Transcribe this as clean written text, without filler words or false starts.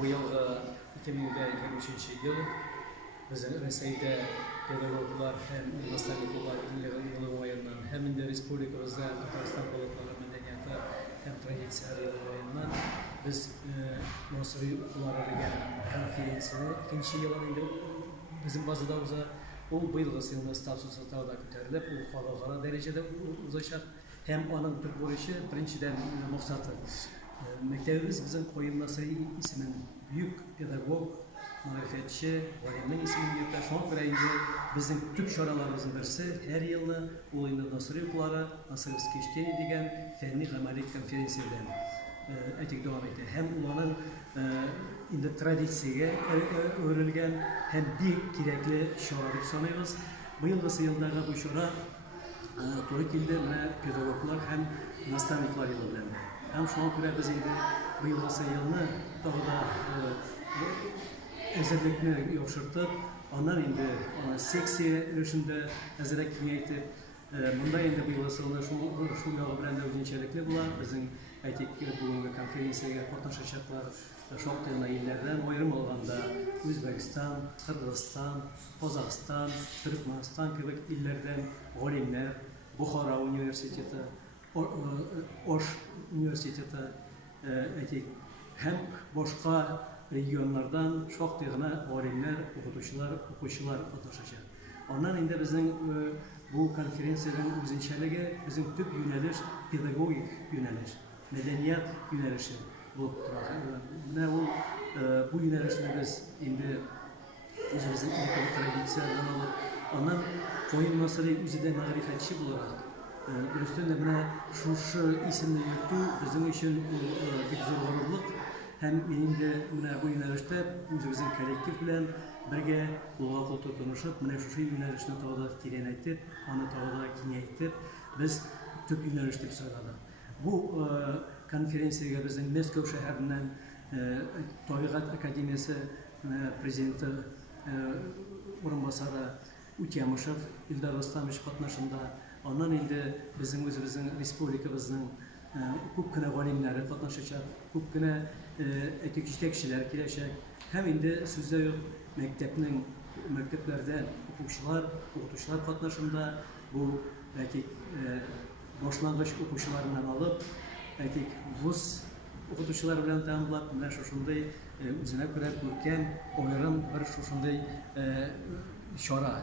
Bu yılda 2023 yıl bizim Rəsəydə pedagoglar hem nastavniklar yılın oyundan hem de Respublikamızda Tataristan Balıkları Medeniyatı hem tradisiyaları oyundan biz Nasri Okulları Regen konferensiyonu ikinci yılın bizim bazıda o bu yılgısı yılında statusu da kötərilib, o xalqara derecede uzlaşaq. Hem onun Türk borışı birinciden maksatı. Mektebimiz bizim Koyun Nasri ismin büyük pedagog, marifetçi, valimli ismini yurtta. Şu an bireyinde bizim Türk şoralarımızın birisi her yılı olayında Nasri Okulları, Nasri Iskeşkeni degen fenli amalik konferensiyadan etik devam etti. Hem onların indi tradisiyaga öğrenilgen hem bir gerekli şoralık sanıyoruz. Bu yıldağı bu şora Torik ilde pedagoglar hem nastavniklar yılı bilen. Hem şu an göre biz bu yılını daha da özellikle yokşurttuk. Onlar indi seksiye ölüşünde ezerek kengeytip bunda indi bu yılını şu yağı bilen de özünçelikli bular. Bizim aytik bugünkü konferensiyaya katnaşacaklar çok tane illerden ayrım olganda Özbekistan, Kırgızistan, Kazakistan, Türkmenistan gibi illerden alimler, Bukhara Üniversiteti, Oş Üniversiteti hem başka regionlardan çok tane alimler, okuyucular katılacak. Ondan indi bizim bu konferansiyanın özünçeliği bizim tüp yöneliş, pedagogik yöneliş, medeniyet yönelişi bu bu yönelişini biz indi özümüzün ilk tradisiyalardan alıp ondan Koyun Nasri üzerinde marifetçi olarak üstünde şu isimli yurttu bizim için bir zorluk hem indi bu yönelişte özümüzün kolektif bilen birge kulağa kol tutunuşup şu yönelişini tavada tiren ettik, onu tavada kengeytip biz tüp yöneliş dep söyledik. Bu konferensiyaya bizim Moskva şehrinden Tabiat Akademiyası prezidenti orunbasarı Utyamışev, İldar Rostamov katnaşında ondan indi bizim özümüzün respublikamızın köpkene valimleri katnaşacak, köpkene etik kişiler kileşecek. Hem indi sözde yok mekteplerden okutuşlar katnaşında bu başlangıç okuşlarından alıp vuz okutuşlar bilen tamamlap şoşunday özüne göre görkem, oyrım bir şoşunday şora